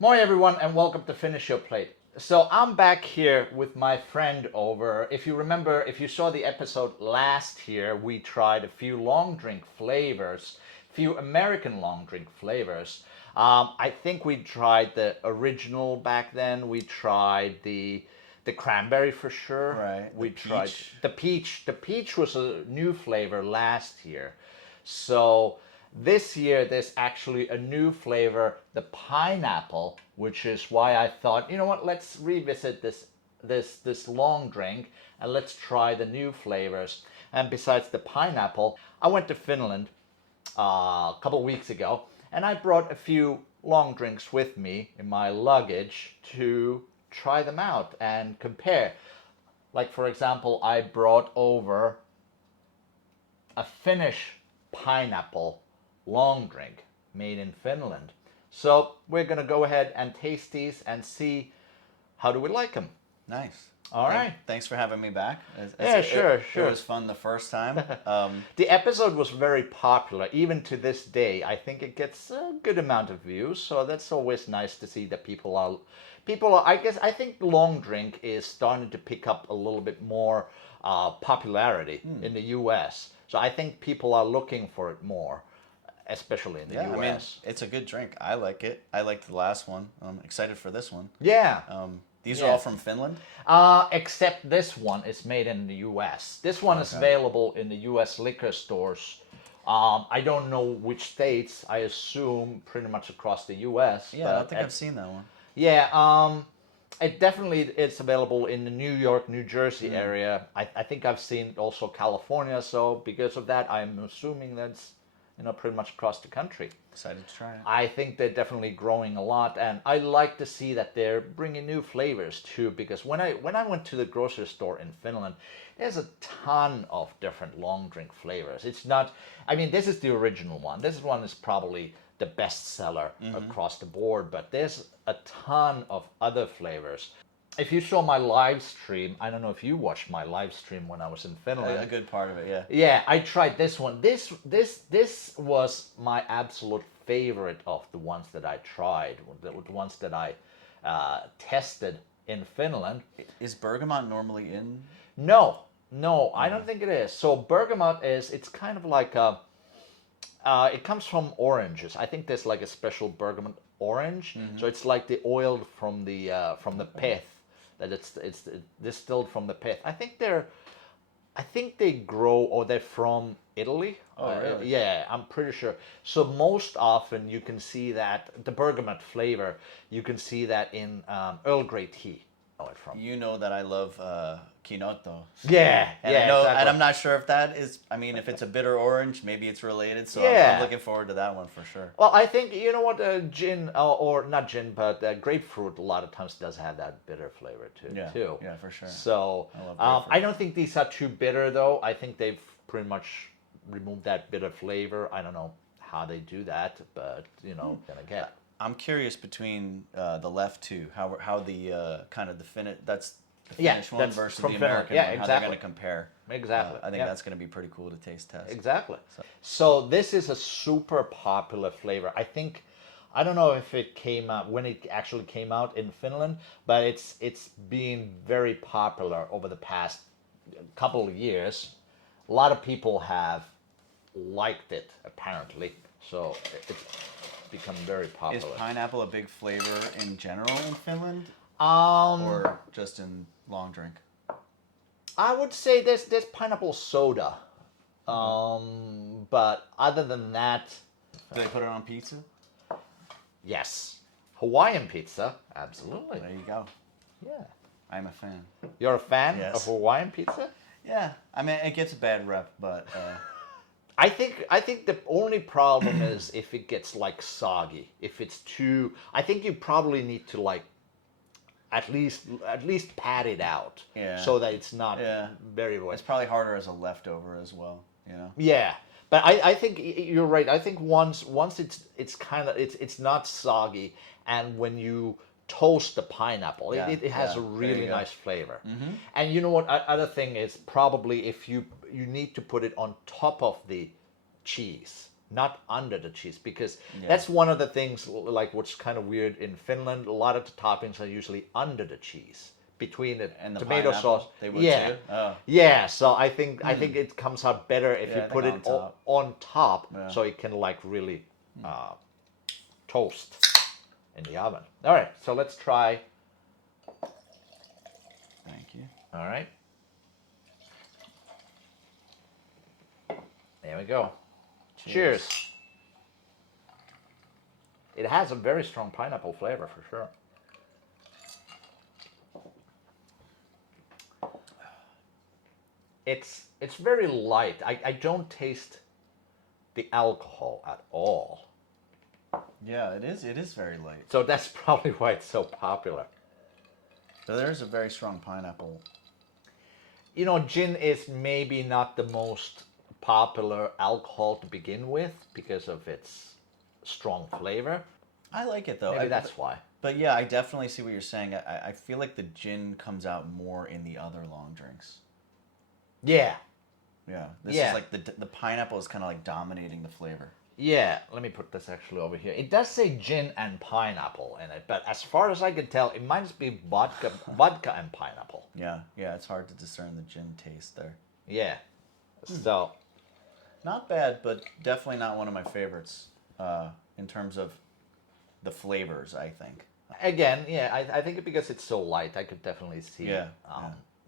Morning everyone and welcome to Finnish Your Plate. So I'm back here with my friend over. If you remember, if you saw the episode last year, we tried a few long drink flavors, few American long drink flavors. I think we tried the original back then. We tried the cranberry for sure. Right. We the tried peach. the peach. The peach was a new flavor last year. So this year there's actually a new flavor, the pineapple, which is why I thought, you know what, let's revisit this long drink and let's try the new flavors. And besides the pineapple, I went to Finland a couple weeks ago and I brought a few long drinks with me in my luggage to try them out and compare. Like for example, I brought over a Finnish pineapple long drink made in Finland. So we're gonna go ahead and taste these and see how do we like them. Nice. All right. Thanks for having me back. Yeah, sure. It was fun the first time. The episode was very popular, even to this day. I think it gets a good amount of views, so that's always nice to see that people are. I think long drink is starting to pick up a little bit more popularity in the U.S. So I think people are looking for it more, especially in the U.S. I mean, it's a good drink. I like it. I liked the last one. I'm excited for this one. Yeah. These are all from Finland? Except this one is made in the U.S. This one is available in the U.S. liquor stores. I don't know which states. I assume pretty much across the U.S. Yeah, I don't think I've seen that one. Yeah, it definitely is available in the New York, New Jersey area. I think I've seen it also California. So because of that, I'm assuming that's pretty much across the country. Excited to try it. I think they're definitely growing a lot, and I like to see that they're bringing new flavors too. Because when I went to the grocery store in Finland, there's a ton of different long drink flavors. It's not. I mean, this is the original one. This one is probably the best seller across the board, but there's a ton of other flavors. If you saw my live stream, I don't know if you watched my live stream when I was in Finland. A good part of it, yeah. Yeah, I tried this one. This was my absolute favorite of the ones that I tried, the ones that I tested in Finland. Is bergamot normally in? No, I don't think it is. So bergamot it's kind of like it comes from oranges. I think there's like a special bergamot orange. So it's like the oil from the pith, that it's distilled from the pith. I think they grow, or they're from Italy. Oh, really? Yeah, I'm pretty sure. So most often you can see that the bergamot flavor, you can see that in Earl Grey tea. You know that I love Kinoto. Yeah, and yeah, I know, exactly. and I'm not sure if that is. I mean, if it's a bitter orange, maybe it's related. So Yeah. I'm looking forward to that one for sure. Well, I think you know what gin or not gin, but grapefruit a lot of times does have that bitter flavor too. Yeah, for sure. So I love grapefruit. I don't think these are too bitter though. I think they've pretty much removed that bitter flavor. I don't know how they do that, but then again. I'm curious between the left two, how the kind of the Finnish, that's the Yeah, Finnish one that's versus from the Finland. American Yeah, one, how exactly. they're going to compare. Exactly. I think yeah. that's going to be pretty cool to taste test. Exactly. So this is a super popular flavor. I don't know if it came out when it actually came out in Finland, but it's been very popular over the past couple of years. A lot of people have liked it apparently, so it's become very popular. Is pineapple a big flavor in general in Finland, Um, or just in long drink? I would say there's pineapple soda, but other than that, Do they put it on pizza? yes, Hawaiian pizza, absolutely. There you go. Yeah, I'm a fan. you're a fan Yes. of Hawaiian pizza? Yeah, I mean it gets a bad rep, but I think the only problem is if it gets like soggy. If it's too, I think you probably need to like at least pat it out, Yeah. so that it's not Yeah. very wet. it's probably harder as a leftover as well. Yeah, but I think you're right. I think once it's kind of it's not soggy, and when you toast the pineapple, Yeah, it has yeah, a there really you go. nice flavor. And you know what? Other thing is probably if you need to put it on top of the cheese. not under the cheese, because Yeah. that's one of the things, like what's kind of weird in Finland. A lot of the toppings are usually under the cheese, between the And the tomato pineapple, sauce. they would yeah, too? Oh. yeah. So I think it comes out better if Yeah, you I think put it on top. on top, Yeah. so it can like really toast in the oven. All right, so let's try. Thank you. All right. There we go. Cheers. It has a very strong pineapple flavor for sure. It's very light. I don't taste the alcohol at all. Yeah, it is. It is very light. So that's probably why it's so popular. So there's a very strong pineapple. You know, gin is maybe not the most popular alcohol to begin with because of its strong flavor. I like it though. Maybe that's why. But yeah, I definitely see what you're saying. I feel like the gin comes out more in the other long drinks. Yeah. Yeah. This Yeah. is like the pineapple is kind of like dominating the flavor. Yeah, let me put this actually over here. It does say gin and pineapple in it, but as far as I can tell, it might just be vodka and pineapple. Yeah. Yeah, it's hard to discern the gin taste there. Yeah. So, Not bad, but definitely not one of my favorites in terms of the flavors, I think. again, yeah, I think because it's so light, I could definitely see, Yeah,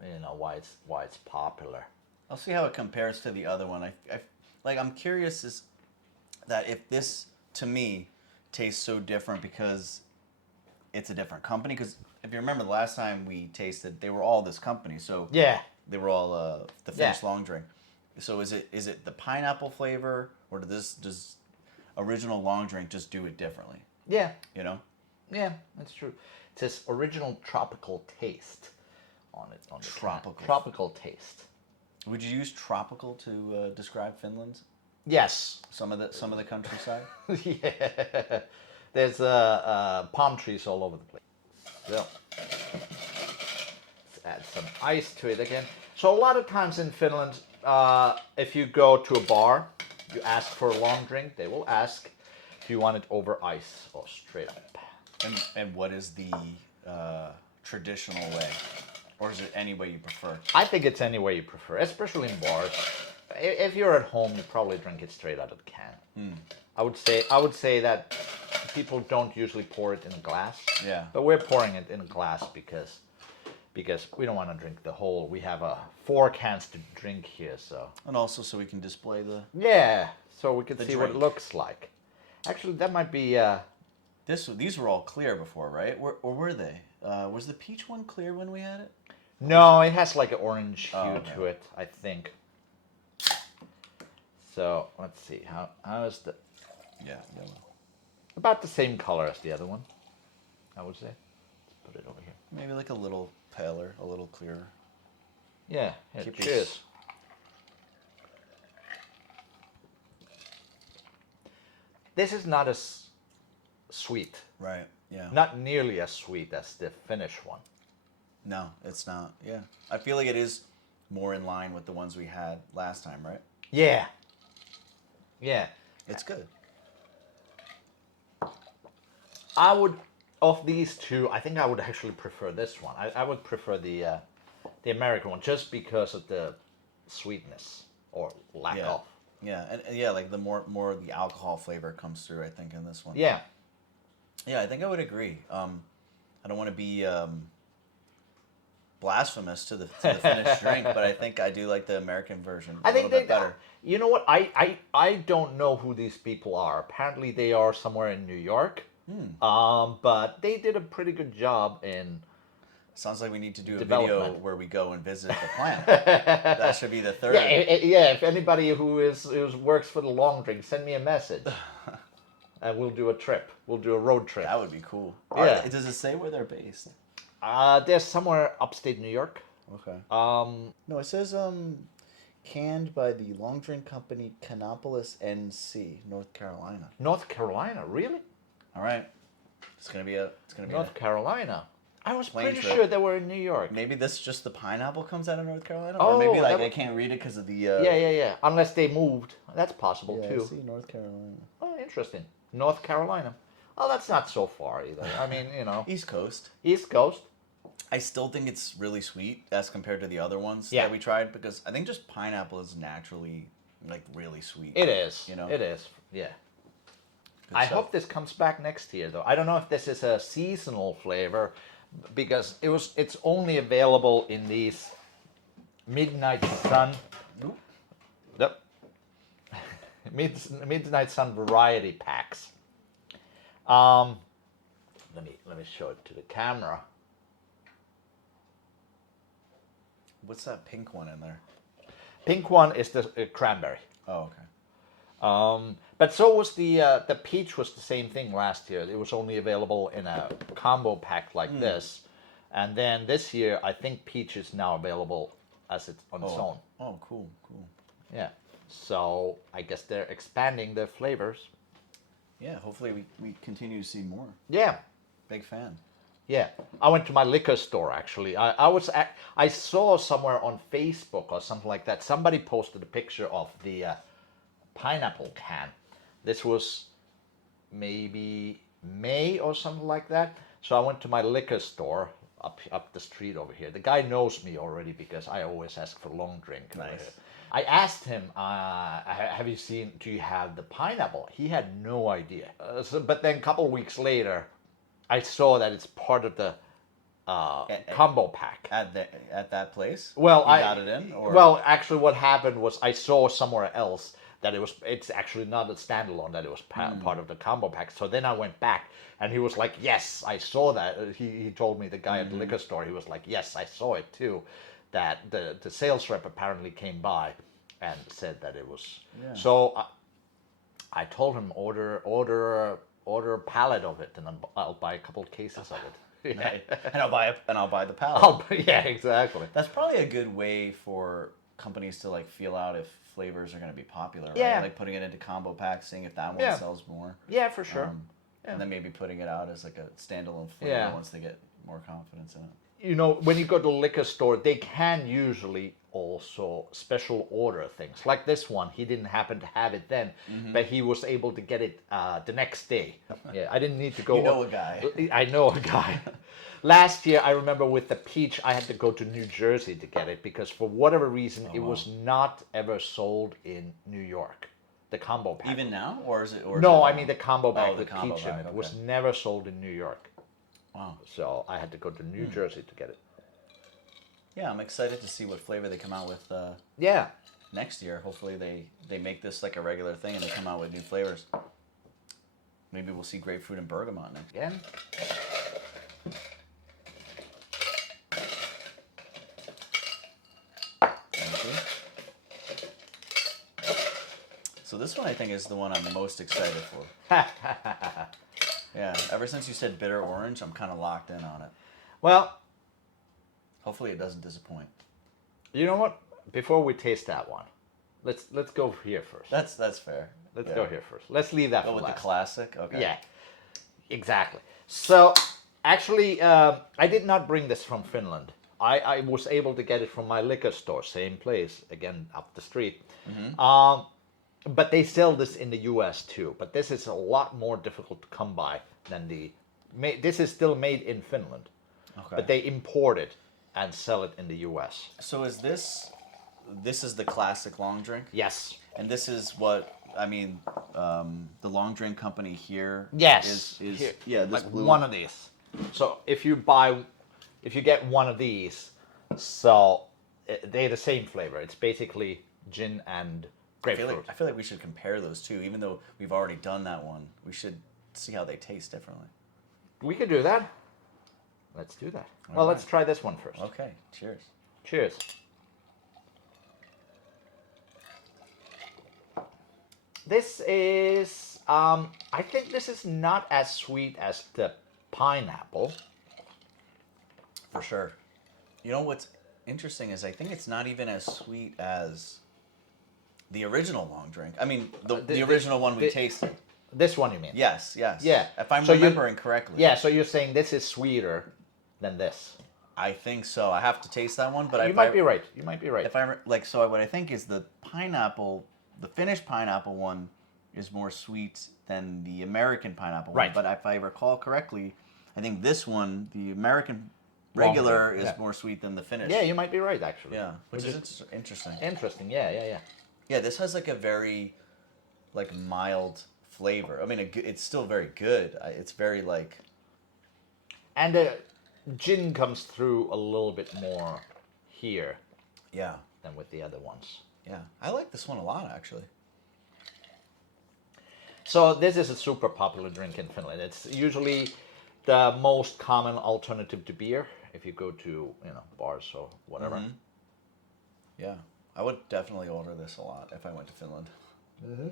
you know, why it's popular. I'll see how it compares to the other one. I'm curious is that if this to me tastes so different because it's a different company. Because if you remember the last time we tasted, they were all this company, so Yeah. they were all the Finnish Yeah. Long Drink. So is it the pineapple flavor, or does original Long Drink just do it differently? Yeah. You know, Yeah, that's true. It says original tropical taste on it. On the can. Tropical. Tropical taste. would you use tropical to describe Finland? Yes. Some of the countryside. Yeah. There's palm trees all over the place. So let's add some ice to it again. So a lot of times in Finland, if you go to a bar, you ask for a long drink, they will ask if you want it over ice or straight up. And what is the traditional way, or is it any way you prefer? I think it's any way you prefer, especially in bars. If you're at home, you probably drink it straight out of the can. I would say that people don't usually pour it in a glass. Yeah. But we're pouring it in a glass because we don't want to drink the whole. We have 4 cans to drink here, so And also so we can display the yeah, so we can The see what it drink. looks like. Actually, that might be. These were all clear before, right? Or were they? Was the peach one clear when we had it? No, it has like an orange hue okay. to it, I think. So let's see how is the Yeah, yellow. about the same color as the other one, I would say. Let's put it over here. Maybe like a little paler, a little clearer. Yeah. Here, Keep cheers. this- This is not as sweet. Right. Yeah. Not nearly as sweet as the Finnish one. No, it's not. Yeah. I feel like it is more in line with the ones we had last time, right? Yeah. Yeah. It's good. I would, of these two, I think I would actually prefer this one. I would prefer the American one just because of the sweetness or lack Yeah. of. Yeah, and yeah, like the more the alcohol flavor comes through, I think, in this one. Yeah. Yeah, I think I would agree. I don't want to be blasphemous to the Finnish drink, but I think I do like the American version a I think little bit better. You know what? I don't know who these people are. Apparently, they are somewhere in New York. But they did a pretty good job in. Sounds like we need to do a Development. video where we go and visit the plant. That should be the third. Yeah. If anybody who works for the Long Drink, send me a message, and we'll do a trip. We'll do a road trip. That would be cool. Yeah. Does it say where they're based? They're somewhere upstate New York. Okay. No, it says canned by the Long Drink Company, Canopolis, NC, North Carolina. North Carolina, really? All right. It's gonna be North Carolina. I was plane pretty trip. sure they were in New York. Maybe this just the pineapple comes out of North Carolina, Oh, or maybe like that they would- can't read it because of the. Yeah. Unless they moved. That's possible Yeah, too. I see North Carolina. Oh, interesting. North Carolina. Oh, that's not so far either. I mean, East Coast. East Coast. I still think it's really sweet as compared to the other ones Yeah. that we tried because I think just pineapple is naturally like really sweet. It is. You know? It is. Yeah. Good I stuff. hope this comes back next year, though. I don't know if this is a seasonal flavor, because it's only available in these Midnight Sun. Nope. Yep. Midnight Sun variety packs. Let me show it to the camera. What's that pink one in there? Pink one is the cranberry. Oh, okay. But so was the peach was the same thing last year. It was only available in a combo pack like this, and then this year I think peach is now available as it's on its own. Oh, cool. Yeah. So I guess they're expanding their flavors. Yeah, hopefully we continue to see more. Yeah. Big fan. Yeah, I went to my liquor store actually. I saw somewhere on Facebook or something like that. Somebody posted a picture of the pineapple can. This was maybe May or something like that. So I went to my liquor store up the street over here. The guy knows me already because I always ask for long drink. over Nice. here. I asked him, do you have the pineapple? He had no idea. But then a couple of weeks later, I saw that it's part of the combo pack. At that place? Well, you got it in? Or? Well, actually, what happened was I saw somewhere else that it's actually not a standalone, that it was part of the combo pack. So then I went back, and he was like, yes, I saw that. He told me, the guy at the liquor store, he was like, yes, I saw it too. That the sales rep apparently came by and said that it was. Yeah. So I told him, order a pallet of it, and I'll buy a couple of cases of it. Yeah. Nice. And I'll buy the palette. Yeah, exactly. That's probably a good way for companies to like feel out if flavors are going to be popular, right? Yeah. Like putting it into combo packs, seeing if that one Yeah. sells more. Yeah, for sure. And then maybe putting it out as like a standalone flavor Yeah. once they get more confidence in it. When you go to a liquor store, they can usually also special order things. Like this one, he didn't happen to have it then, but he was able to get it the next day. Yeah, I didn't need to go. You know a guy. I know a guy. Last year, I remember with the peach, I had to go to New Jersey to get it because for whatever reason, it was not ever sold in New York. The combo pack. Even now, or is it? Or is No, it I mean the combo pack the with combo peach in pack, it okay. was never sold in New York. Wow. So I had to go to New Jersey to get it. Yeah, I'm excited to see what flavor they come out with Yeah. next year. Hopefully they make this like a regular thing and they come out with new flavors. Maybe we'll see grapefruit and bergamot next. Again. Thank you. So this one I think is the one I'm most excited for. Yeah, ever since you said bitter orange, I'm kind of locked in on it. Well, Hopefully it doesn't disappoint. you know what? Before we taste that one, let's go here first. That's fair. Let's Yeah. go here first. Let's leave that Go for with the last. classic. Okay. Yeah, exactly. So actually, I did not bring this from Finland. I was able to get it from my liquor store, same place, again up the street. But they sell this in the U.S. too. But this is a lot more difficult to come by than this is still made in Finland, Okay. but they import it and sell it in the U.S. So is this is the classic long drink? Yes. And this is what I mean. The long drink company here. Yes. Is Here. yeah this Like blue one of these. So if you get one of these, so they're the same flavor. It's basically gin and grapefruit. I feel like we should compare those two, even though we've already done that one. We should see how they taste differently. We could do that. Let's do that. Well, let's try this one first. Okay. Cheers. Cheers. This is, I think this is not as sweet as the pineapple. For sure. You know what's interesting is I think it's not even as sweet as the original long drink. I mean, the original one we tasted. This one, you mean? Yes, yes. Yeah. If I'm So you- remembering correctly. Yeah, so you're saying this is sweeter than this. I think so. I have to taste that one, but You might be right. You might be right. If I like, so what I think is the pineapple, the Finnish pineapple one, is more sweet than the American pineapple one. Right. But if I recall correctly, I think this one, the American regular, is more sweet than the Finnish. Yeah, you might be right actually. Yeah, which is interesting. Interesting. Yeah. Yeah, this has like a very, like, mild flavor. I mean, it's still very good. It's very like. And gin comes through a little bit more here. Yeah. Than with the other ones. Yeah, I like this one a lot actually. So this is a super popular drink in Finland. It's usually the most common alternative to beer if you go to bars or whatever. Mm-hmm. Yeah, I would definitely order this a lot if I went to Finland. Mm-hmm.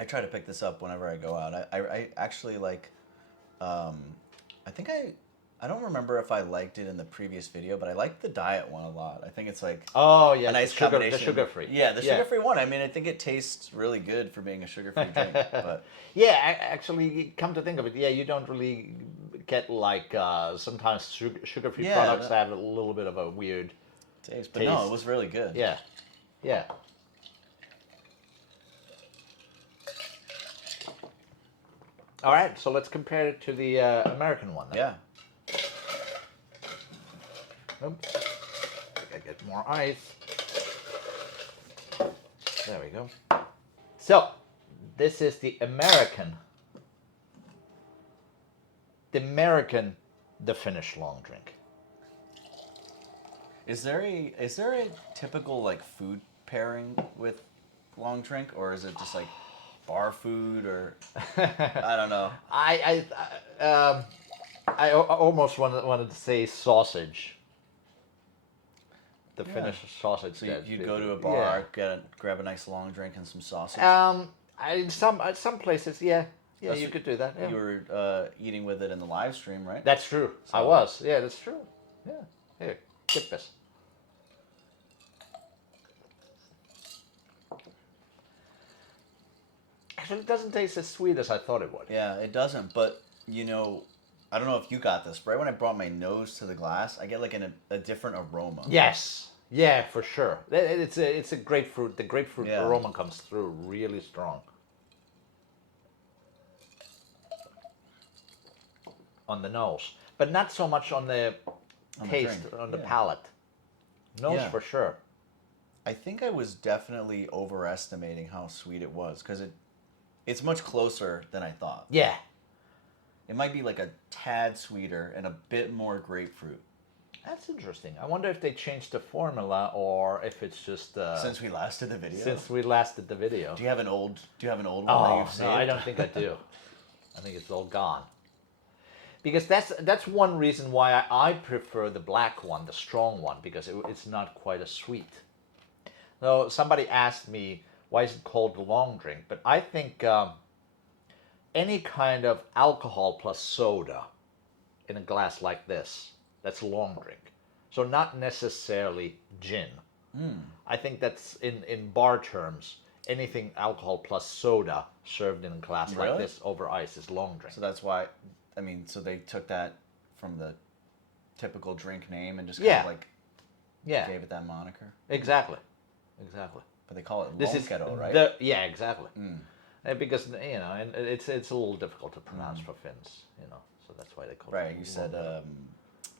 I try to pick this up whenever I go out. I actually like. I think I don't remember if I liked it in the previous video, but I like the diet one a lot. I think it's like oh yeah, a nice the sugar free. Yeah, the sugar free one. I mean, I think it tastes really good for being a sugar free drink. But yeah, actually, come to think of it, yeah, you don't really get like sometimes sugar free products have a little bit of a weird taste. But no, it was really good. Yeah. All right, so let's compare it to the American one then. Yeah. Oops. I get more ice. There we go. So, this is the American. The Finnish long drink. Is there a typical like food pairing with long drink, or is it just like bar food, or I don't know. I almost wanted to say sausage. The Finnish sausage. So you'd go to a bar, grab a nice long drink and some sausage. Some places, yeah, you could do that. Yeah. You were eating with it in the live stream, right? That's true. So. I was. Yeah, that's true. Yeah. Here, get this. Actually, it doesn't taste as sweet as I thought it would. Yeah, it doesn't. But I don't know if you got this. Right when I brought my nose to the glass, I get like a different aroma. Yes. Yeah, for sure. It's a grapefruit. The grapefruit aroma comes through really strong. On the nose, but not so much on the taste, on the palate. Nose for sure. I think I was definitely overestimating how sweet it was, because it's much closer than I thought. Yeah. It might be like a tad sweeter and a bit more grapefruit. That's interesting. I wonder if they changed the formula or if it's just since we last did the video. Since we last did the video. Do you have an old one Oh, that you've saved? No, I don't think I do. I think it's all gone. Because that's one reason why I prefer the black one, the strong one, because it's not quite as sweet. So somebody asked me, why is it called the long drink? But I think any kind of alcohol plus soda in a glass like this, that's a long drink. So not necessarily gin. I think that's in bar terms, anything alcohol plus soda served in a glass like this over ice is long drink. So that's why, so they took that from the typical drink name and just kind of like gave it that moniker. Exactly. But they call it Lonkerovertailu, right? Exactly. Because and it's a little difficult to pronounce for Finns, so that's why they call it. Right. You said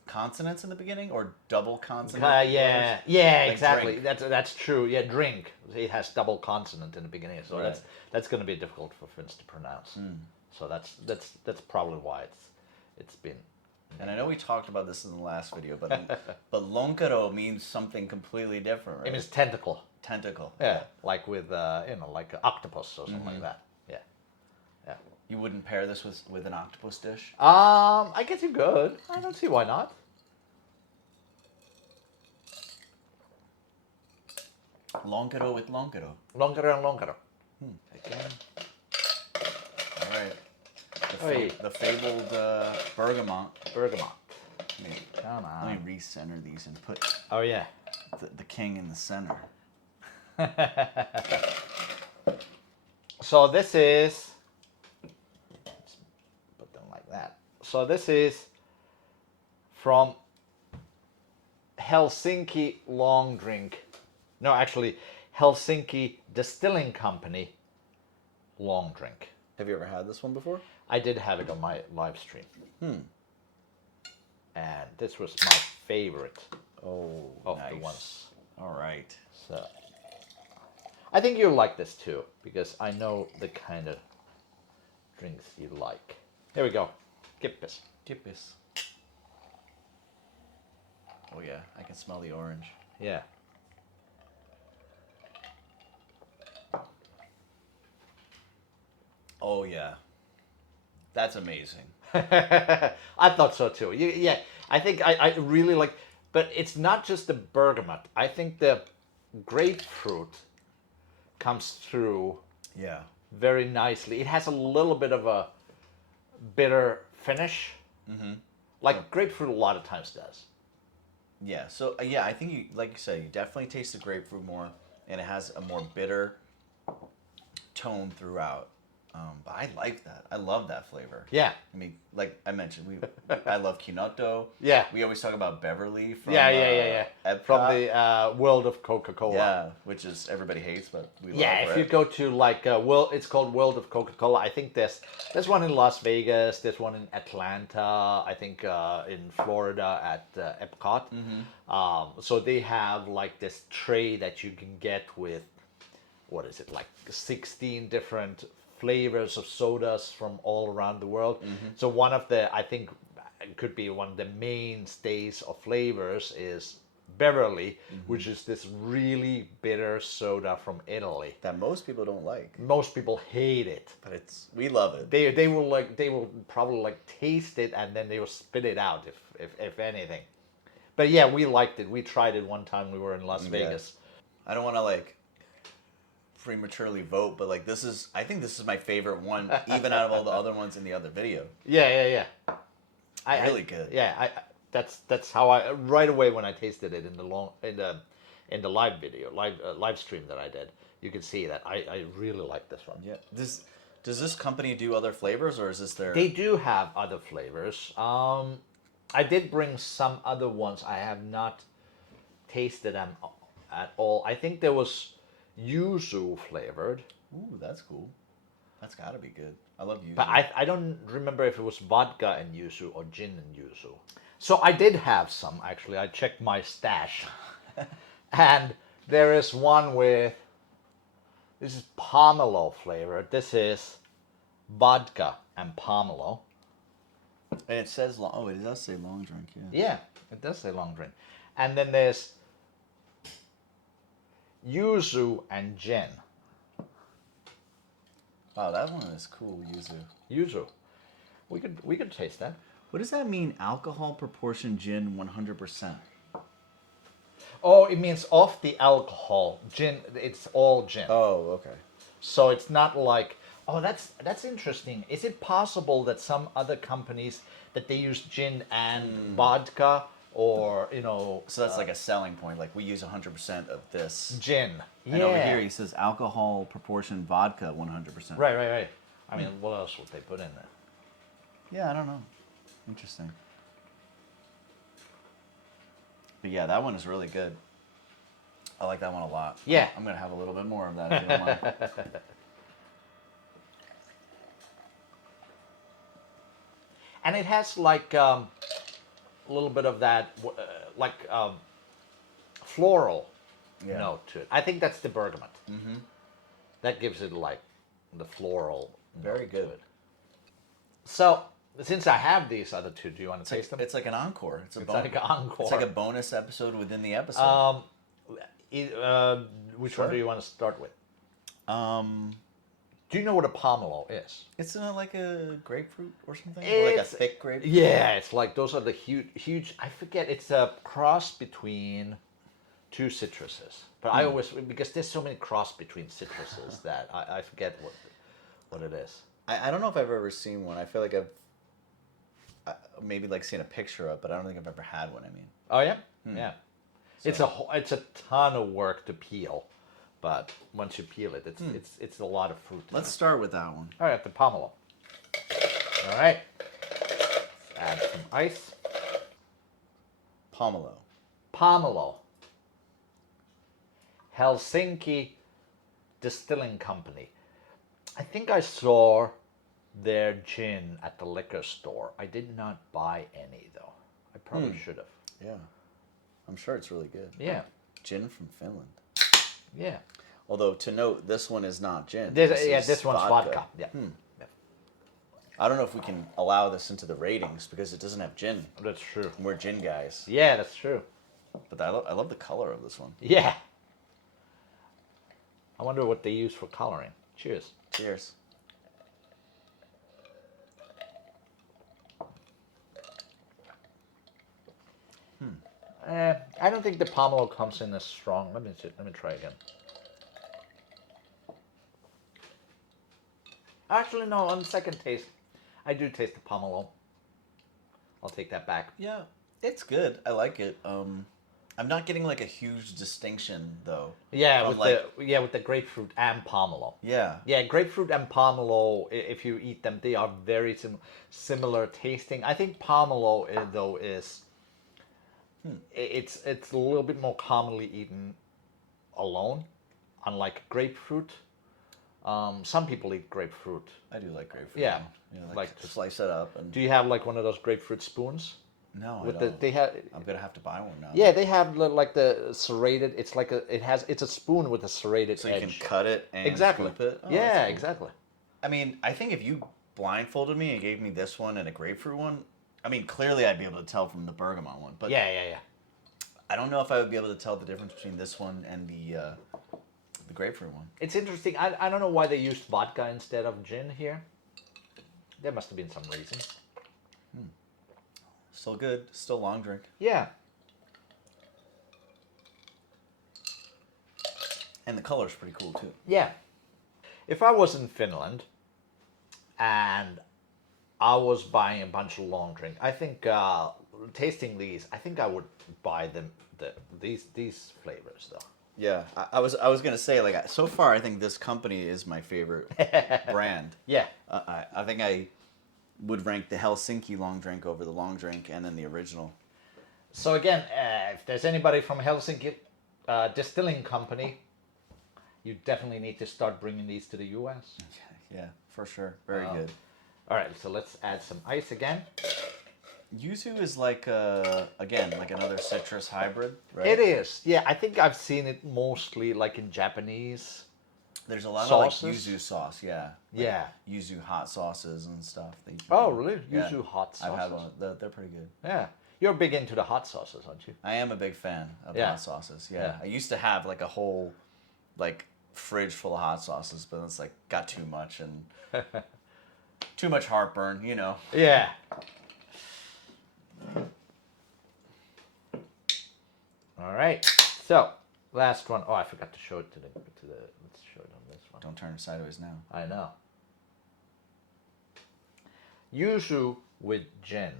consonants in the beginning, or double consonant. Exactly. Drink. That's true. Yeah, drink. It has double consonant in the beginning, so that's going to be difficult for Finns to pronounce. So that's probably why it's been. And I know we talked about this in the last video, but Lonkero means something completely different, right? It means tentacle. Tentacle. Yeah, like with like an octopus or something like that. Yeah. You wouldn't pair this with an octopus dish? I guess you could. I don't see why not. Lonkero with Lonkero. Lonkero and Lonkero. Again. All right. The fabled bergamot. Bergamot. Come on. Let me recenter these and put. Oh yeah. The king in the center. So this is. Let's put them like that. So this is from Helsinki Long Drink. No, actually, Helsinki Distilling Company Long Drink. Have you ever had this one before? I did have it on my live stream. And this was my favorite of the ones. All right. So I think you'll like this too, because I know the kind of drinks you like. Here we go. Kippis. Kippis. Oh yeah, I can smell the orange. Yeah. Oh yeah. That's amazing. I thought so too. Yeah, I think I really like, but it's not just the bergamot. I think the grapefruit comes through Yeah. very nicely. It has a little bit of a bitter finish, like grapefruit a lot of times does. Yeah. So yeah, I think you, like you said, you definitely taste the grapefruit more, and it has a more bitter tone throughout. But I like that. I love that flavor. Yeah. I mean, like I mentioned, I love Kinoto. Yeah. We always talk about Beverly from Yeah. Epcot. From the world of Coca-Cola. Yeah, which is everybody hates, but we Yeah, love if it. you go to like it's called World of Coca-Cola. I think there's one in Las Vegas. There's one in Atlanta. I think in Florida at Epcot. So they have like this tray that you can get with, what is it, like 16 different flavors of sodas from all around the world. So one of the, I think it could be one of the mainstays of flavors is Beverly, which is this really bitter soda from Italy. That most people don't like, Most people hate it. but we love it. They will probably like taste it and then they will spit it out if anything. But yeah, we liked it. We tried it one time we were in Las Vegas. I don't want to like prematurely vote, but like I think this is my favorite one, even out of all the other ones in the other video. Yeah. Really good. Yeah, that's how I right away when I tasted it in the live video, live stream that I did. You can see that I really like this one. Yeah. Does this company do other flavors, or is this their? They do have other flavors. I did bring some other ones. I have not tasted them at all. I think there was Yuzu flavored. Ooh, that's cool. That's got to be good. I love Yuzu. But I don't remember if it was vodka and yuzu or gin and yuzu. So I did have some, actually. I checked my stash. And there is one with, this is pomelo flavored. This is vodka and pomelo. And it says it does say long drink. Yeah. Yeah, it does say long drink. And then there's yuzu and gin. Wow, that one is cool. Yuzu. We could taste that. What does that mean? Alcohol proportion gin 100%. Oh, it means off the alcohol. Gin, it's all gin. Oh, okay. So it's not like, oh, that's interesting. Is it possible that some other companies that they use gin and vodka, or So that's like a selling point. Like we use 100% of this. gin? Yeah. And over here he says alcohol proportion vodka 100%. Right. I mean, what else would they put in there? Yeah, I don't know. Interesting. But yeah, that one is really good. I like that one a lot. Yeah. I'm going to have a little bit more of that if you don't mind. And it has like a little bit of that, floral note to it. I think that's the bergamot. That gives it like the floral. Very note good. to it. So since I have these other two, do you want to taste them? It's like an encore. It's like an encore. It's like a bonus episode within the episode. Which Sure. one do you want to start with? Um, Do you know what a pomelo is? Isn't it like a grapefruit or something? Or like a It's- thick grapefruit? Yeah, it's like those are the huge. I forget. It's a cross between two citruses. But I always, because there's so many cross between citruses that I forget what it is. I don't know if I've ever seen one. I feel like I've maybe like seen a picture of it, but I don't think I've ever had one. I mean, Oh yeah, yeah. It's a ton of work to peel, but once you peel it, it's a lot of fruit. let's start with that one. All right, the pomelo. All right. Add some ice. Pomelo. Pomelo. Helsinki Distilling Company. I think I saw their gin at the liquor store. I did not buy any though. I probably should have. Yeah. I'm sure it's really good. Yeah. Gin from Finland. Yeah. Although, to note, this one is not gin. This one's vodka. Yeah. Yeah. I don't know if we can allow this into the ratings because it doesn't have gin. That's true. We're gin guys. Yeah, that's true. But I love the color of this one. Yeah. I wonder what they use for coloring. Cheers. Cheers. I don't think the pomelo comes in as strong. Let me see. Let me try again. Actually, no. On the second taste, I do taste the pomelo. I'll take that back. Yeah, it's good. I like it. I'm not getting like a huge distinction though. Yeah, from, with the grapefruit and pomelo. Yeah. Yeah, grapefruit and pomelo. If you eat them, they are very similar tasting. I think pomelo though is. It's a little bit more commonly eaten alone, unlike grapefruit. Some people eat grapefruit. I do like grapefruit. Yeah, like to slice it up and. Do you have like one of those grapefruit spoons? No, With I don't. they have. I'm gonna have to buy one now. Yeah, they have like the serrated. It's like it's a spoon with a serrated So edge. you can cut it and Exactly. scoop it. Oh, yeah, that's cool. exactly. I mean, I think if you blindfolded me and gave me this one and a grapefruit one, I mean, clearly I'd be able to tell from the bergamot one. But Yeah. I don't know if I would be able to tell the difference between this one and the grapefruit one. It's interesting. I don't know why they used vodka instead of gin here. There must have been some reason. Still good. Still long drink. Yeah. And the color's pretty cool too. Yeah. If I was in Finland and I was buying a bunch of long drink, I think tasting these, I think I would buy these flavors though. Yeah, I was gonna say like so far I think this company is my favorite brand. Yeah. I think I would rank the Helsinki long drink over the long drink and then the original. So again, if there's anybody from Helsinki Distilling Company, you definitely need to start bringing these to the U.S. Yeah, for sure. Very good. All right, so let's add some ice again. Yuzu is like again like another citrus hybrid, right? It is. Yeah, I think I've seen it mostly like in Japanese. There's a lot sauces? of like yuzu sauce, yeah. Yeah. Yuzu hot sauces and stuff. That you can Oh, do. really? Yeah. Yuzu hot sauces. I've had one. They're pretty good. Yeah. You're big into the hot sauces, aren't you? I am a big fan of Yeah. hot sauces. Yeah. Yeah. I used to have like a whole like fridge full of hot sauces, but it's like got too much and too much heartburn, you know. Yeah. All right. So, last one. Oh, I forgot to show it to the. Let's show it on this one. Don't turn it sideways now. I know. Yuzu with gin.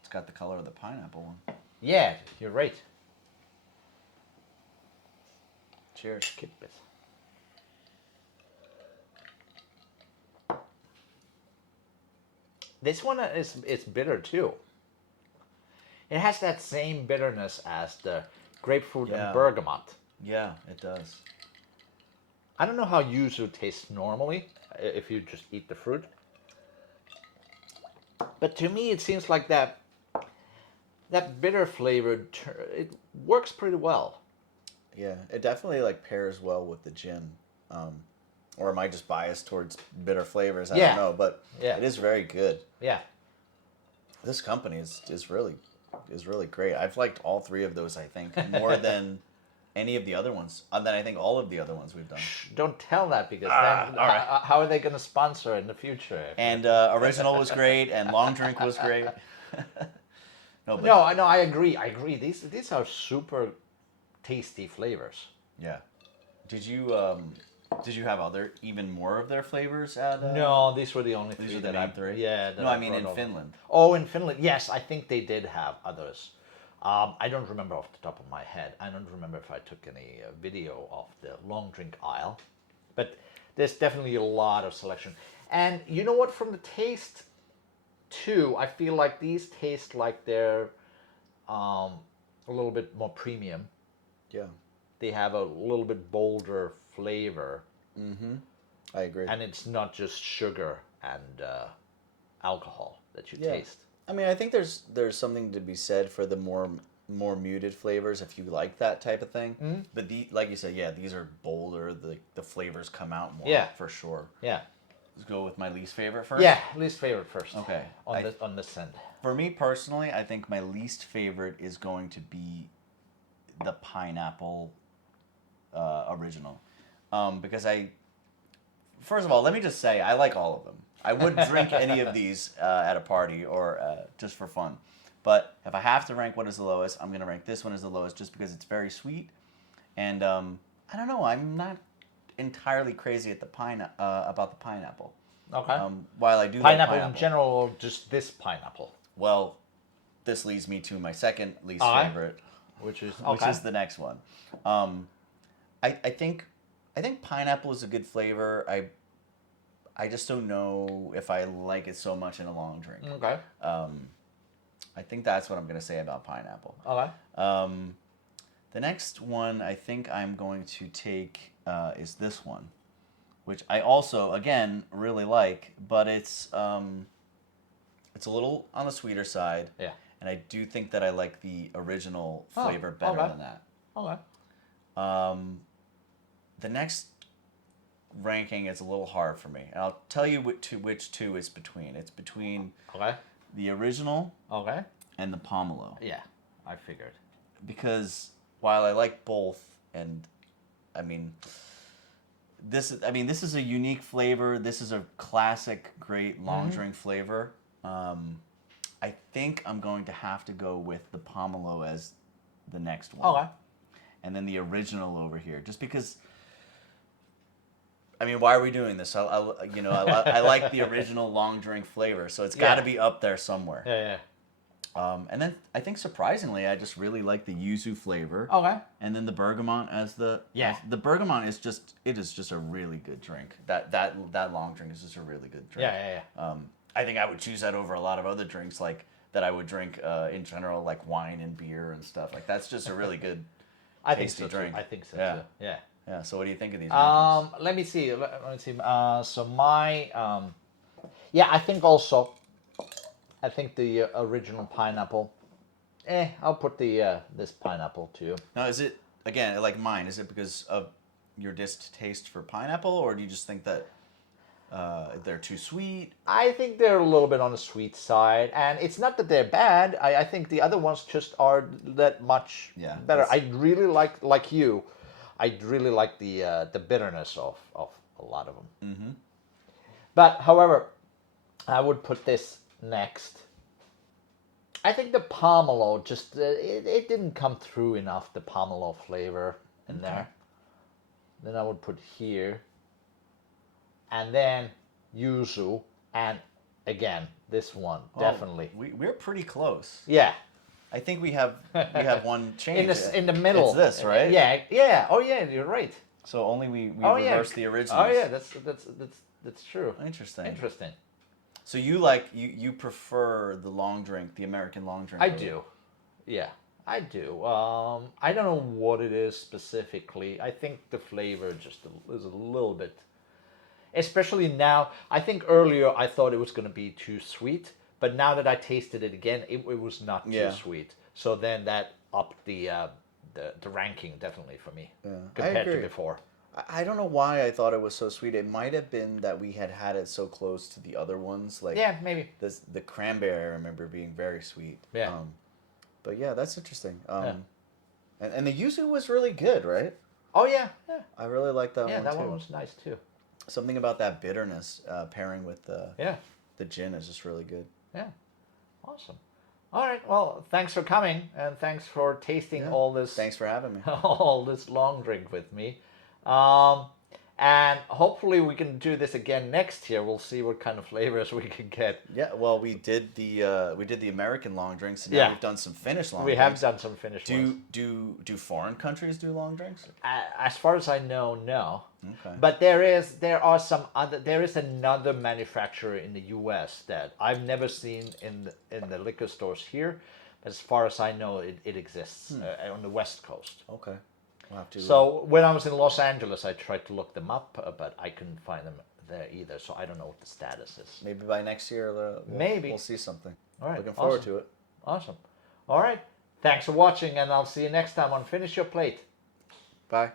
It's got the color of the pineapple one. Yeah, you're right. Cheers. Skip it. This one is bitter too. It has that same bitterness as the grapefruit Yeah. and bergamot. Yeah, it does. I don't know how yuzu tastes normally if you just eat the fruit. But to me, it seems like that bitter flavor, it works pretty well. Yeah, it definitely like pairs well with the gin. Or am I just biased towards bitter flavors? I Yeah. don't know, but Yeah. it is very good. Yeah. This company is really great. I've liked all three of those, I think, more than any of the other ones. Than I think all of the other ones we've done. Don't tell that because then all right. how are they going to sponsor in the future? And original was great, and long drink was great. No, but No, I agree. These are super tasty flavors. yeah. Did you have even more of their flavors at? No, these were the only These three are the that I main three? Yeah. that No, I mean brought in over. Finland. Oh, in Finland, yes, I think they did have others. I don't remember off the top of my head. I don't remember if I took any video of the long drink aisle, but there's definitely a lot of selection. And you know what? From the taste, two, I feel like these taste like they're a little bit more premium. Yeah. They have a little bit bolder flavor. Mm-hmm. I agree. And it's not just sugar and alcohol that you taste. I mean, I think there's something to be said for the more muted flavors if you like that type of thing. Mm-hmm. But like you said, these are bolder. The flavors come out more. Yeah. For sure. Yeah. Let's go with my least favorite first. Yeah, least favorite first. Okay. On this end. For me personally, I think my least favorite is going to be the pineapple original, because first of all, let me just say I like all of them. I would drink any of these at a party or just for fun. But if I have to rank what is the lowest, I'm going to rank this one as the lowest just because it's very sweet. And I don't know, I'm not entirely crazy at about the pineapple. Okay. While I do Pineapple like in general, or just this pineapple? Well, this leads me to my second least favorite, which is the next one. I think pineapple is a good flavor. I just don't know if I like it so much in a long drink. Okay. I think that's what I'm going to say about pineapple. Okay. The next one I think I'm going to take is this one, which I also, again, really like, but it's a little on the sweeter side. Yeah. And I do think that I like the original flavor better than that. Okay. The next ranking is a little hard for me. And I'll tell you which two it's between. It's between the original and the Pomelo. Yeah, I figured. Because while I like both, and I mean, this is a unique flavor. This is a classic, great long drink flavor. I think I'm going to have to go with the Pomelo as the next one. Okay. And then the original over here, just because. I mean, why are we doing this? I like the original long drink flavor, so it's got to be up there somewhere. Yeah. And then I think surprisingly, I just really like the yuzu flavor. Okay. And then the bergamot as the the bergamot is just a really good drink. That long drink is just a really good drink. Yeah. I think I would choose that over a lot of other drinks like that I would drink in general, like wine and beer and stuff. Like that's just a really good tasty drink. I think so Yeah. too. Yeah. Yeah. So what do you think of these? Let me see. So my I think also. I think the original pineapple. I'll put this pineapple too. Now, is it again like mine? Is it because of your distaste for pineapple, or do you just think that they're too sweet? I think they're a little bit on the sweet side, and it's not that they're bad. I think the other ones just are that much better. I really like you. I really like the bitterness of a lot of them. Mm-hmm. But however, I would put this next. I think the pomelo just it didn't come through enough, the pomelo flavor in there. Then I would put here, and then yuzu, and again this one definitely. We're pretty close. Yeah. I think we have one change in the middle. It's this, right? Yeah. Oh yeah, you're right. So only we reverse the originals. Oh yeah, that's true. Interesting. So you prefer the long drink, the American long drink? I do. Yeah, I do. I don't know what it is specifically. I think the flavor just is a little bit, especially now. I think earlier I thought it was going to be too sweet, but now that I tasted it again, it was not too sweet. So then that upped the ranking definitely for me compared to before. I don't know why I thought it was so sweet. It might have been that we had it so close to the other ones. Like maybe. The cranberry I remember being very sweet. Yeah. But yeah, that's interesting. And the yuzu was really good, right? Oh yeah. I really like that one too. Yeah, that one was nice too. Something about that bitterness pairing with the gin is just really good. Yeah. Awesome. All right. Well, thanks for coming, and thanks for tasting all this. Thanks for having me. All this long drink with me. And hopefully we can do this again next year. We'll see what kind of flavors we can get. Yeah, well, we did the American long drinks, and now Yeah. we've done some Finnish long We drinks. have done some Finnish ones. Do foreign countries do long drinks? As far as I know, no. Okay. But there is another manufacturer in the U.S. that I've never seen in the liquor stores here. As far as I know, it exists on the West Coast. Okay. We'll have to. So when I was in Los Angeles, I tried to look them up, but I couldn't find them there either. So I don't know what the status is. maybe by next year, Maybe. we'll see something. All right. Looking forward awesome. to it. Awesome. All right. Thanks for watching, and I'll see you next time on Finish Your Plate. Bye.